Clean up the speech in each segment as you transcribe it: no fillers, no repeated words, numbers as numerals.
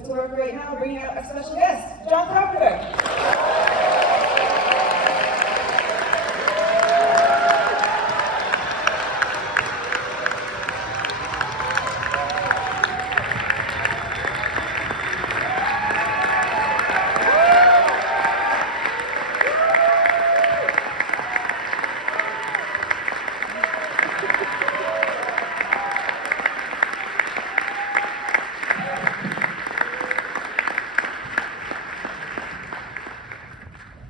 it to work right now, bringing out a special guest, John Carpenter.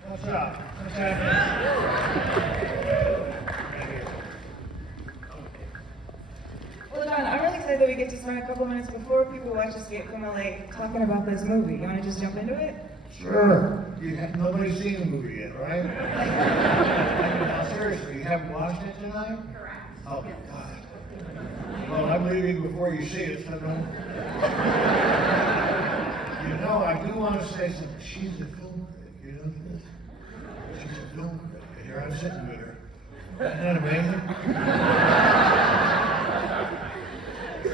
What's up? What's happening? Well, John, I'm really excited that we get to spend a couple minutes before people watch Escape from LA talking about this movie. You want to just jump into it? Sure. Nobody's seen the movie yet, right? Now, seriously, you haven't watched it tonight? Correct. Oh, God. Well, I'm leaving before you see it, so don't. You know, I do want to say something. She's a film critic, you know this? She's a film critic. And here I'm sitting with her. Isn't that amazing?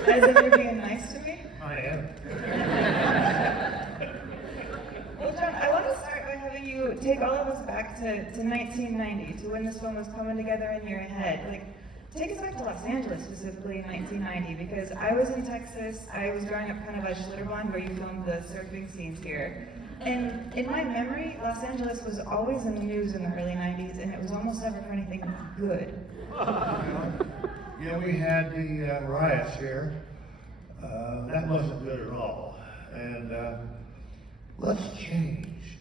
As if you're being nice to me? I am. Well, John, I want to start by having you take all of us back to 1990, to when this film was coming together in your head. Like, take us back to Los Angeles, specifically in 1990, because I was in Texas. I was growing up kind of by Schlitterbahn, where you filmed the surfing scenes here. And in my memory, Los Angeles was always in the news in the early 90s, and it was almost never for anything good. Yeah, we had the riots here. That wasn't good at all. And let's change.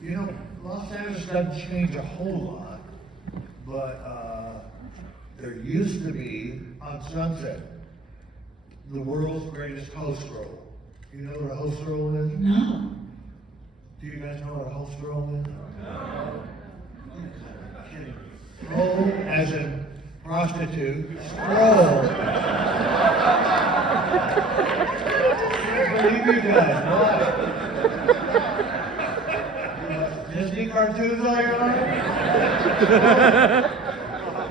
You know, Los Angeles doesn't change a whole lot, but there used to be, on Sunset, the world's greatest host roll. You know what a host roll is? No. Do you guys know what a host roll is? No. Kidding. Roll as in prostitute. Scroll. I believe you guys. What? Disney cartoons all your life?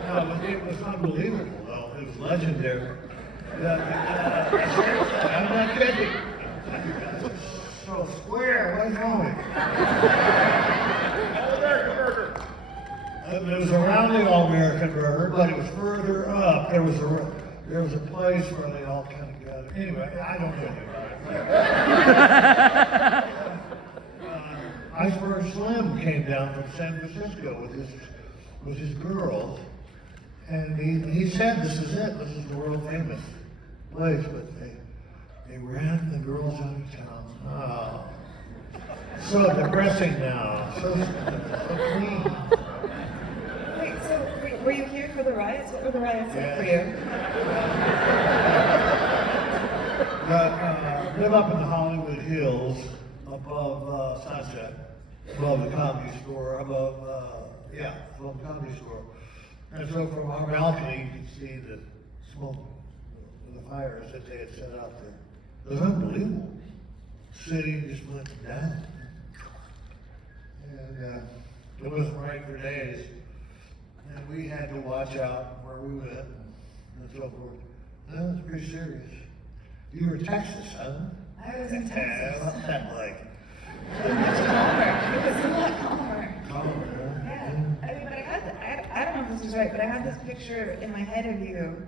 No, it was unbelievable though. It was legendary. I'm not kidding. So square, what's wrong with you? It was around the All-American Burger, but it was further up. There was a place where they all kind of gathered. Anyway, I don't know about it. Iceberg Slim came down from San Francisco with his girls, and he said, "This is it. This is the world famous place." But they ran the girls out of town. Oh, so depressing now. So clean. Wait, so were you here for the riots? What were the riots like for you? Live up in the Hollywood Hills, above Sunset, above the Comedy Store, above the Comedy Store. And so from our balcony, you could see the smoke, the fires that they had set out there. It was unbelievable. The city just went down. And it wasn't right for days. And we had to watch out where we went and so forth. That was pretty serious. You were in Texas, huh? I was in Texas. Yeah, what's that like? It was much calmer. It was a lot calmer. Calmer, Yeah. I mean, but I don't know if this is right, but I have this picture in my head of you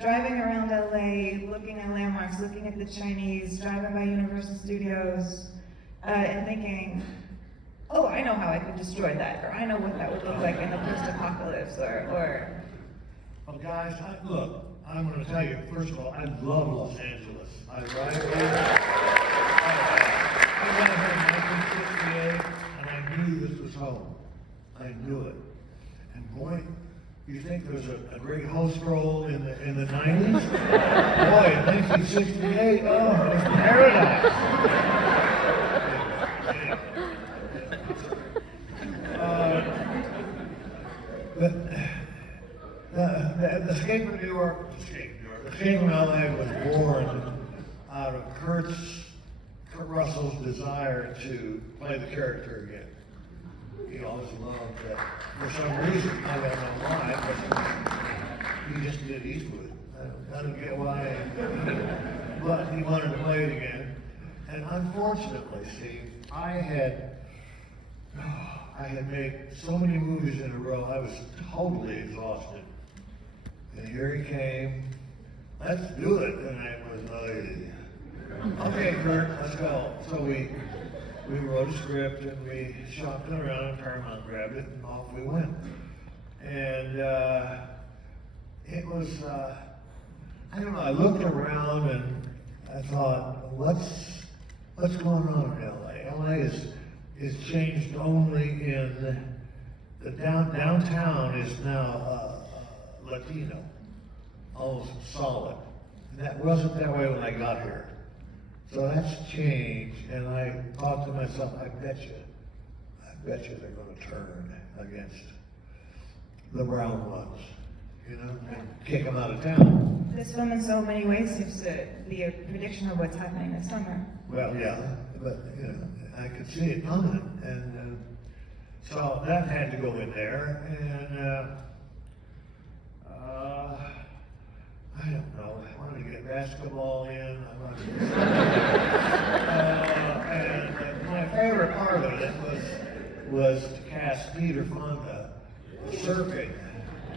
driving around LA, looking at landmarks, looking at the Chinese, driving by Universal Studios, and thinking, oh, I know how I could destroy that, or I know what that would look like in the post-apocalypse, or... Well, guys, look, I'm going to tell you, first of all, I love Los Angeles. I ride here. I got here in 1968, and I knew this was home. I knew it. And boy, you think there's a great host role in the 90s? Boy, in 1968, oh, it was paradise. The Escape from New York, Escape from LA was born out of Kurt Russell's desire to play the character again. He always loved that. For some reason, I don't know why, but he just did Eastwood. I don't get why, but he wanted to play it again. And unfortunately, Steve, I had made so many movies in a row, I was totally exhausted. And here he came, let's do it. And I was like, okay, Kurt, let's go. So we wrote a script and we shopped it around and Paramount grabbed it and off we went. And it was, I don't know, I looked around and I thought, what's going on in LA? LA is changed only in the downtown is now Latino, almost solid. And that wasn't that way when I got here. So that's changed, and I thought to myself, I bet you they're going to turn against the brown ones, you know, and kick them out of town. This film in so many ways seems to be a prediction of what's happening this summer. Well, yeah, but, you know, I could see it coming, and so that had to go in there, and I don't know, I wanted to get basketball in, and my favorite part of it was to cast Peter Fonda surfing,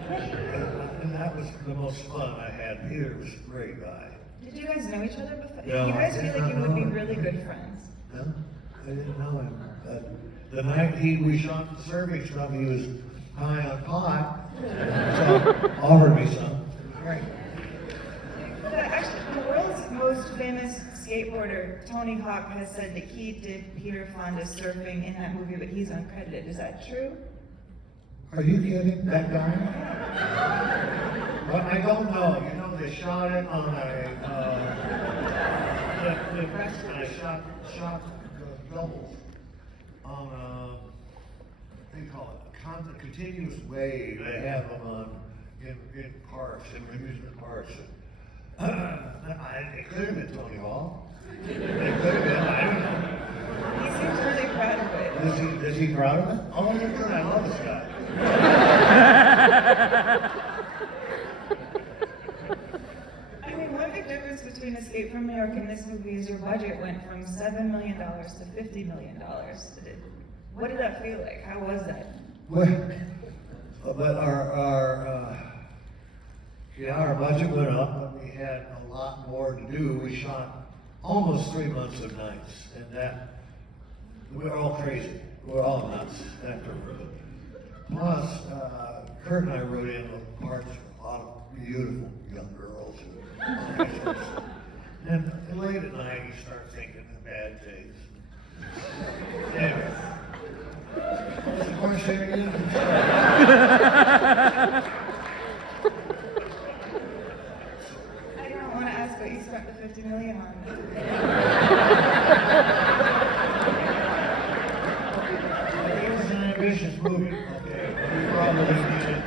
and that was the most fun I had. Peter was a great guy. Did you guys know each other before? No, you guys I feel did like you not would be know him. really good friends. No, I didn't know him. But the night we shot the surfing stuff, he was high on pot, so offered me some. It was great. Actually, the world's most famous skateboarder, Tony Hawk, has said that he did Peter Fonda surfing in that movie, but he's uncredited. Is that true? Are you kidding? That guy? Well, I don't know. You know, they shot it on the press guy shot the doubles on what do you call it? A continuous wave. They have them on in parks, in amusement parks. It could have been Tony Hawk. It could have been, I don't know. He seems really proud of it. Is he proud of it? Oh, you're good. I love this guy. I mean, one big difference between Escape from New York and this movie is your budget went from $7 million to $50 million. What did that feel like? How was that? Well, but our budget went up, but we had a lot more to do. We shot almost 3 months of nights, and that, we're all crazy. We're all nuts afterward. Plus, Kurt and I wrote in the parts of a lot of beautiful young girls. And late at night, you start thinking of bad things. Anyway. What's the question again? I don't want to ask what you spent the $50 million on. It was an ambitious movie, okay? We probably needed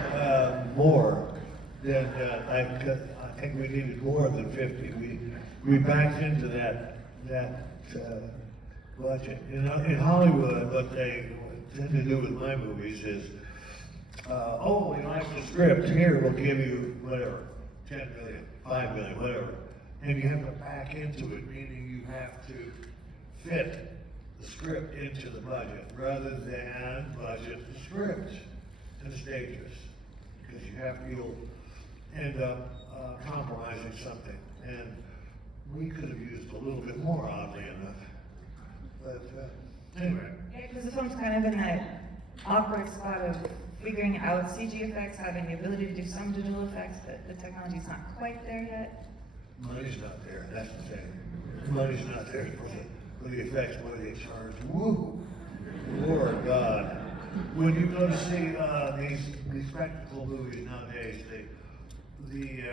more than, I think we needed more than 50. We backed into that budget. In Hollywood, what they tend to do with my movies is, oh, we like the script, here, we'll give you whatever, 10 million, 5 million, whatever. And you have to back into it, meaning you have to fit the script into the budget rather than budget the script. And it's dangerous because you'll end up compromising something. And we could have used a little bit more, oddly enough. But anyway. Yeah, because the film's kind of in that awkward spot of figuring out CG effects, having the ability to do some digital effects, but the technology's not quite there yet. Money's not there, that's the thing. Money's not there for the effects, what they charge. Woo! Lord God. When you go to see these spectacle movies nowadays, the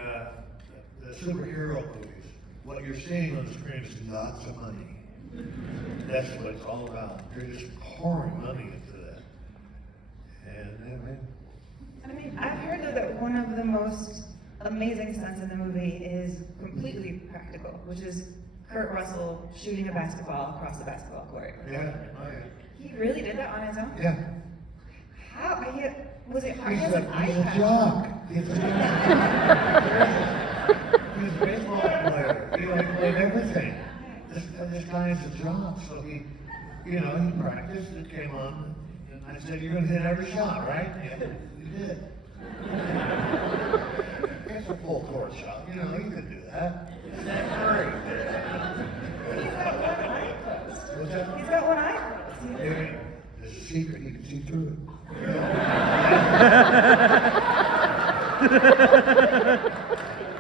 superhero movies, what you're seeing on the screen is lots of money. That's what it's all about. They're just pouring money into that. And I mean, I've heard though that one of the most amazing stunts in the movie is completely practical, which is Kurt Russell shooting a basketball across the basketball court. yeah, He really did that on his own? yeah. How? Was it hard? He He's has an a iPad. jock. He's a baseball player. He played everything. this guy has a job, so he practiced, it came on, and I said, you're gonna hit every shot, right? Yeah, he did. It's a full court shot, you can do that. That's great. He's got one eye closed. What's that? He's got one eye closed. Yeah, there's a secret, he can see through it.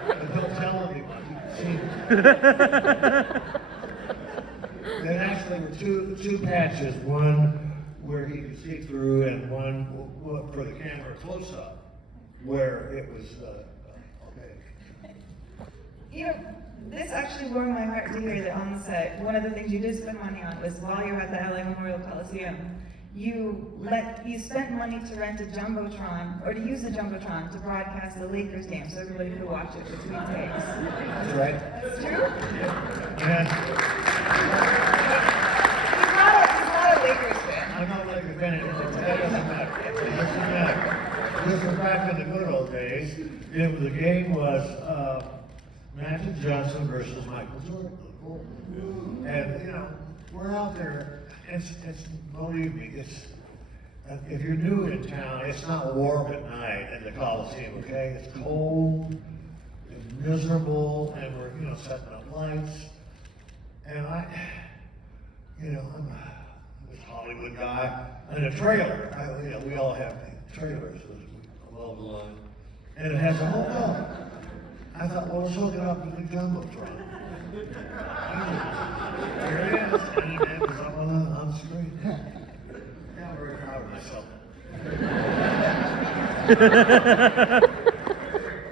But don't tell anyone, you can see it. There actually were two patches, one where he could see through and one for the camera close-up, where it was, okay. This actually warmed my heart to hear that on set, one of the things you did spend money on was while you were at the LA Memorial Coliseum, you spent money to rent a Jumbotron, or to use the Jumbotron to broadcast the Lakers game so everybody could watch it between takes. That's right. That's true? And He's not a Lakers fan. I'm not like a fan, that doesn't matter. It doesn't matter. This was back in the good old days. The game was Magic Johnson versus Michael Jordan. And we're out there. It's believe me, if you're new in town, it's not warm at night at the Coliseum. Okay, it's cold, it's miserable, and we're setting up lights. And I'm this Hollywood guy in a trailer. We all have trailers along the line, and it has a whole bell. I thought, well, let's hook it up with the Jumbotron. Here it is, and it was up on the screen. Yeah, I'm very proud of myself.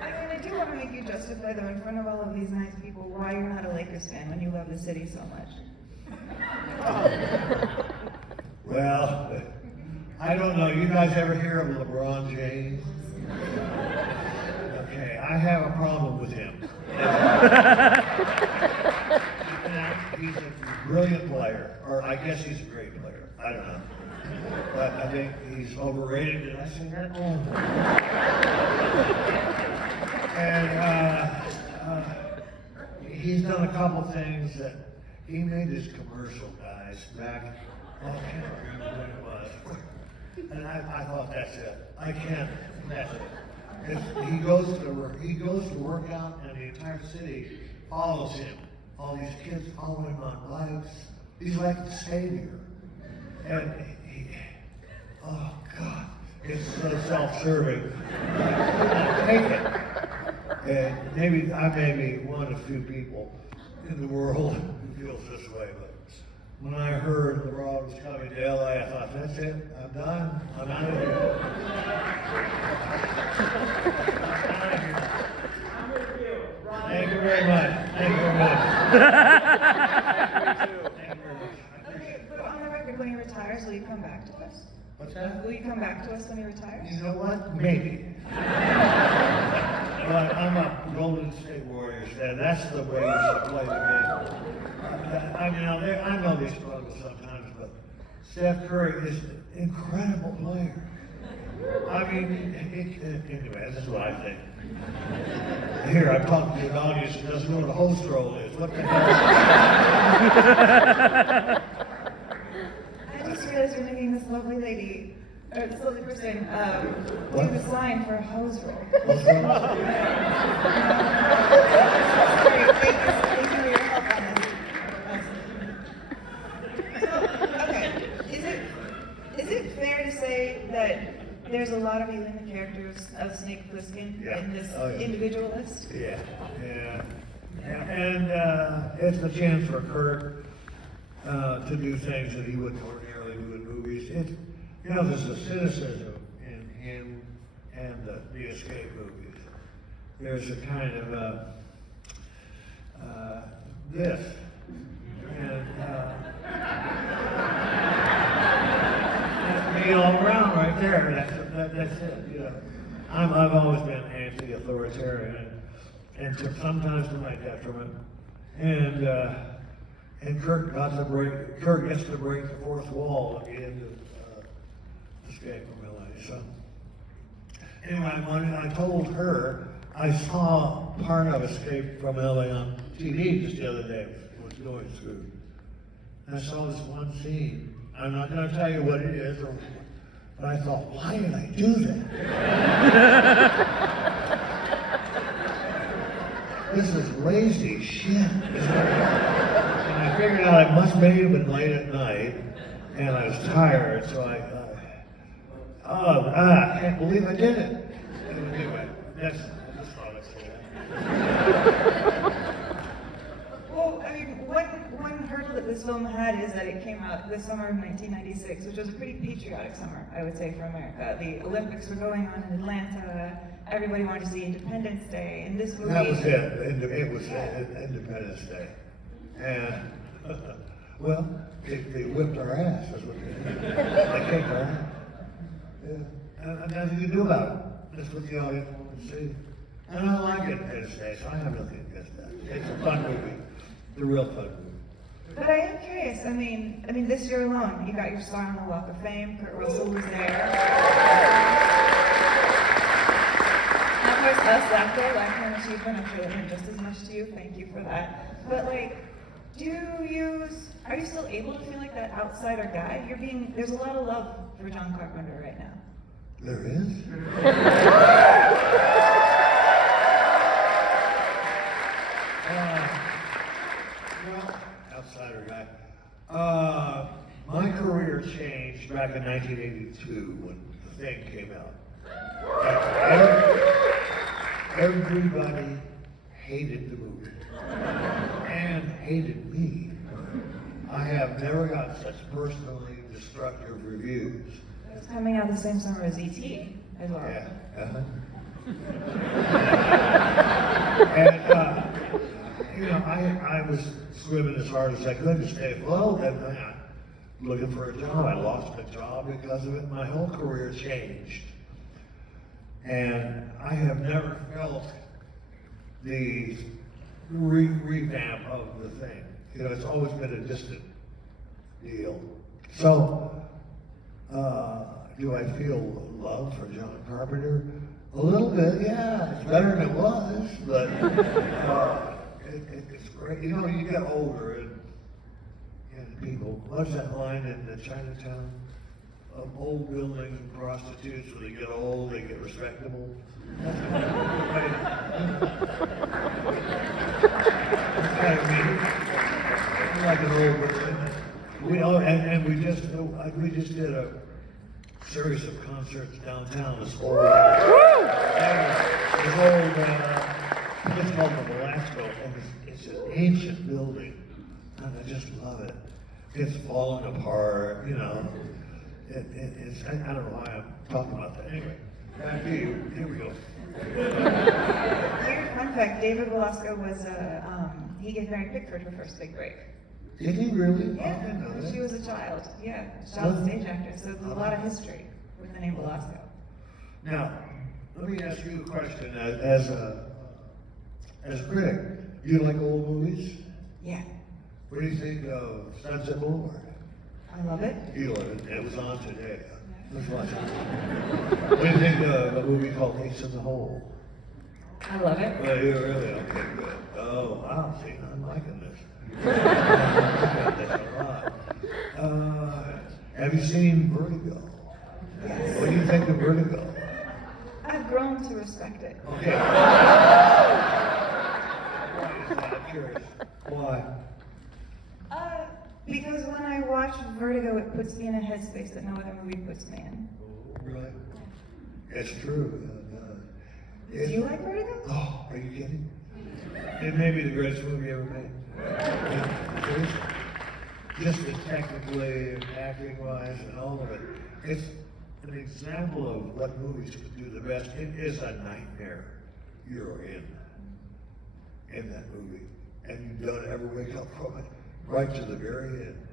I do want to make you justify, though, in front of all of these nice people, why you're not a Lakers fan when you love the city so much. Well, I don't know. You guys ever hear of LeBron James? Okay, I have a problem with him. He's a brilliant player, or I guess he's a great player. I don't know. But I think he's overrated. Did I say that? And he's done a couple things that he made this commercial, guys, back. I can't remember when it was. And I thought, that's it. I can't. That's it. He goes to work out, and the entire city follows him. All these kids follow him on bikes. He's like the savior. And oh God, it's so self-serving. Take it. And maybe I may be one of few people in the world who feels this way, but when I heard LeBron was coming to LA, I thought, that's it. I'm done. I'm out of here. Thank you very much. Thank you very much. Okay, but on the record, when he retires, will you come back to us? What's that? Will you come back to us when he retires? You know what? Maybe. But I'm a Golden State Warriors fan. That's the way you should play the game. I know they struggle sometimes, but Steph Curry is an incredible player. I mean, anyway, this is what I think. Here, I'm talking to an audience that doesn't know what a host role is. What the hell? I just realized you're making this lovely lady, or this lovely person, do the sign for a hose roll. What's wrong? Sorry, thank you for your help on this. So, okay, is it fair to say that there's a lot of you in the characters of Snake Plissken in this individual list? Yeah. And it's a chance for Kurt to do things that he wouldn't ordinarily do in movies. There's a cynicism in him and the escape movies. There's a kind of this. And that's me all around right there. That's it. I've always been anti-authoritarian, and sometimes to my detriment. And Kurt gets to break the fourth wall at the end of Escape from LA. So anyway, I told her I saw part of Escape from LA on TV just the other day. It was going through. And I saw this one scene. I'm not going to tell you what it is, but I thought, why did I do that? This is lazy shit. And I figured out I must maybe have been late at night, and I was tired, so I can't believe I did it. Anyway, that's all I say. Well, I mean, one hurdle that this film had is that it came out the summer of 1996, which was a pretty patriotic summer, I would say, for America. The Olympics were going on in Atlanta. Everybody wanted to see Independence Day, and this movie... That was it. It was Independence Day. And, well, they whipped our ass. That's what they did. They kicked our ass. Yeah. And nothing you can do about it. That's what the audience wanted to see. And I like Independence Day, so I have nothing against that. It's a fun movie. It's a real fun movie. But I am curious. I mean, this year alone, you got your star on the Walk of Fame. Kurt Russell was there. And of course, Best Actor, Lifetime Achievement. I'm sure that meant just as much to you. Thank you for that. But like, are you still able to feel like that outsider guy? There's a lot of love for John Carpenter right now. There is? Well, outsider guy. My career changed back in 1982 when The Thing came out. Everybody hated the movie and hated me. I have never gotten such personally destructive reviews. It was coming out the same summer as E.T. as well. Yeah. And I was swimming as hard as I could to stay afloat, and looking for a job. I lost my job because of it. My whole career changed. And I have never felt the revamp of The Thing. It's always been a distant deal. So, do I feel love for John Carpenter? A little bit, yeah. It's better than it was, but it's great. You get older and people, what's that line in the Chinatown? Old buildings and prostitutes, when they get old, they get respectable. That's kind of me. Like an old building. We just did a series of concerts downtown. This old, it's called the Velasco, and it's an ancient building, and I just love it. It's falling apart, It's, I don't know why I'm talking about that. Anyway, back to you. Here we go. Weird fun fact, David Velasco was he gave Mary Pickford her first big break. Did he really? Yeah, I didn't know when that. she was a child. Yeah, child stage actor. So there's a lot of history with the name Velasco. Now, let me ask you a question. As a critic, do you like old movies? Yeah, What do you think of Sunset Boulevard? I love it. You love it. It was on today. Let's watch it. What do you think of a movie called Ace in the Hole? I love it. Well, you're really okay, good. Oh, wow, see, I'm liking this. I like this a lot. Have you seen Vertigo? Yes. What do you think of Vertigo? I've grown to respect it. Okay. Why is that? I'm curious. Why? Because when I watch Vertigo, it puts me in a headspace that no other movie puts me in. Really? It's true. Do you like Vertigo? Oh, are you kidding? It may be the greatest movie ever made. Yeah, it is. Just technically and acting-wise and all of it. It's an example of what movies do the best. It is a nightmare you're in that movie. And you don't ever wake up from it. Right to the very end.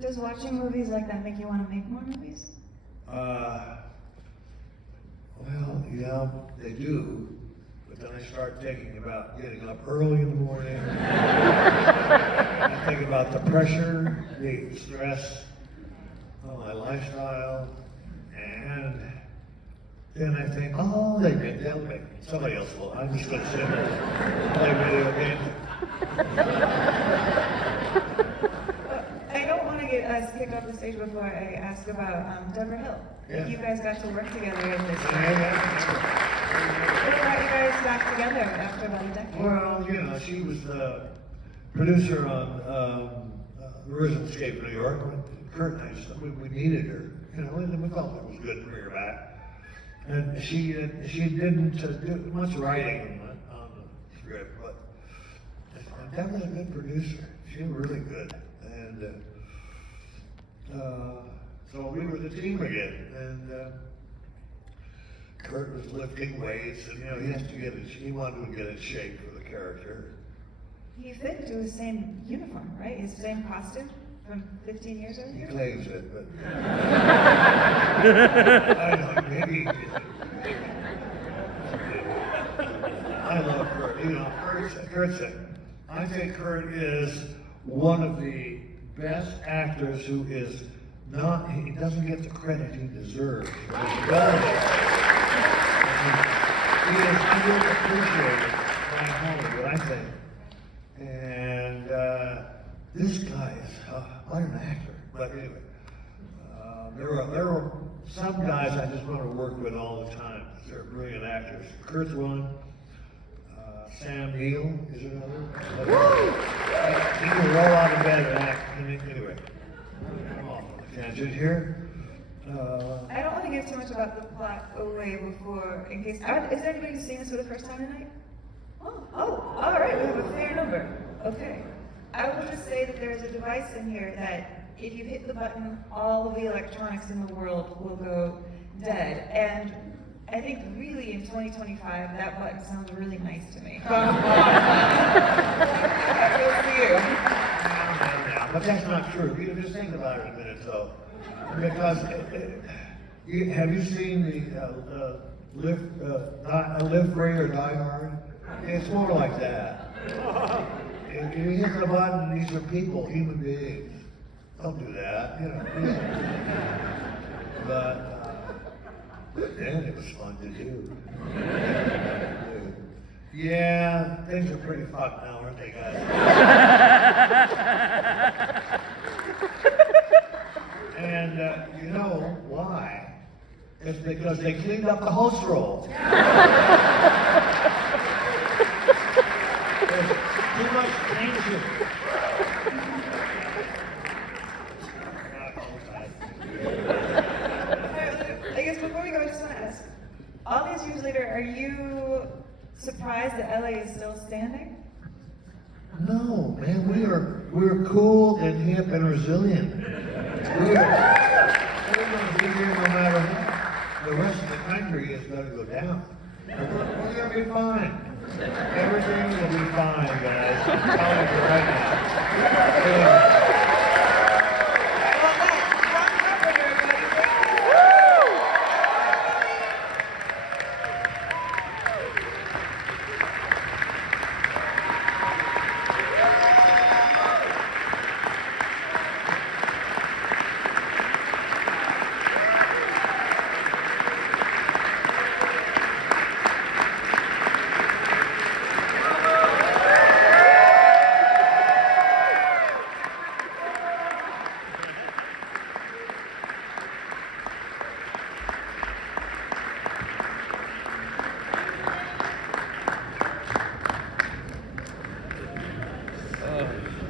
Does watching movies like that make you want to make more movies? Well, yeah, they do. But then I start thinking about getting up early in the morning. I think about the pressure, the stress of my lifestyle, and then I think, oh, they'll make somebody else will. I'm just going to sit there and play video games. kick off the stage before I ask about Deborah Hill. Yeah. You guys got to work together in this. Yeah. What brought you guys back together after about a decade? Well, you know, she was the producer on Rhythmscape New York. Kurt and I, we needed her, you know, and we felt it was good to bring her back. And she didn't do much writing on the script, but Deborah's a good producer. She was really good. And so we were the team again. And Kurt was lifting weights, and you know, he wanted to get in shape for the character. He fit into his same uniform, right? His same costume from 15 years ago? He claims it, but I don't know, maybe he did. I love Kurt. You know, Kurt's I think Kurt is one of the best actors who is not, he doesn't get the credit he deserves for his ability. He is underappreciated by Hollywood, I think. And this guy is, what an actor. But anyway, there are some guys I just want to work with all the time. They're brilliant actors. Kurt's one. Sam Neill is another. Woo! He can roll out of bed and act. Anyway, I'm off on a tangent here. I don't want to give too much about the plot away before, in case. Is there anybody who's seen this for the first time tonight? Oh, all right. We have a fair number. Okay. I will just say that there is a device in here that, if you hit the button, all of the electronics in the world will go dead. And I think really in 2025, that button sounds really nice to me. But that's not true. You just think about it a minute, though. Because have you seen the Live Free or Die Hard? It's more like that. If you hit the button, these are people, human beings. Don't do that, you know. But then it was fun to do. Yeah, things are pretty fucked now, aren't they, guys? And you know why? It's because they cleaned up the host roll. There's too much tension. I guess before we go, I just want to ask, all these years later, are you surprised that LA is still standing? No, man, we're cool and hip and resilient.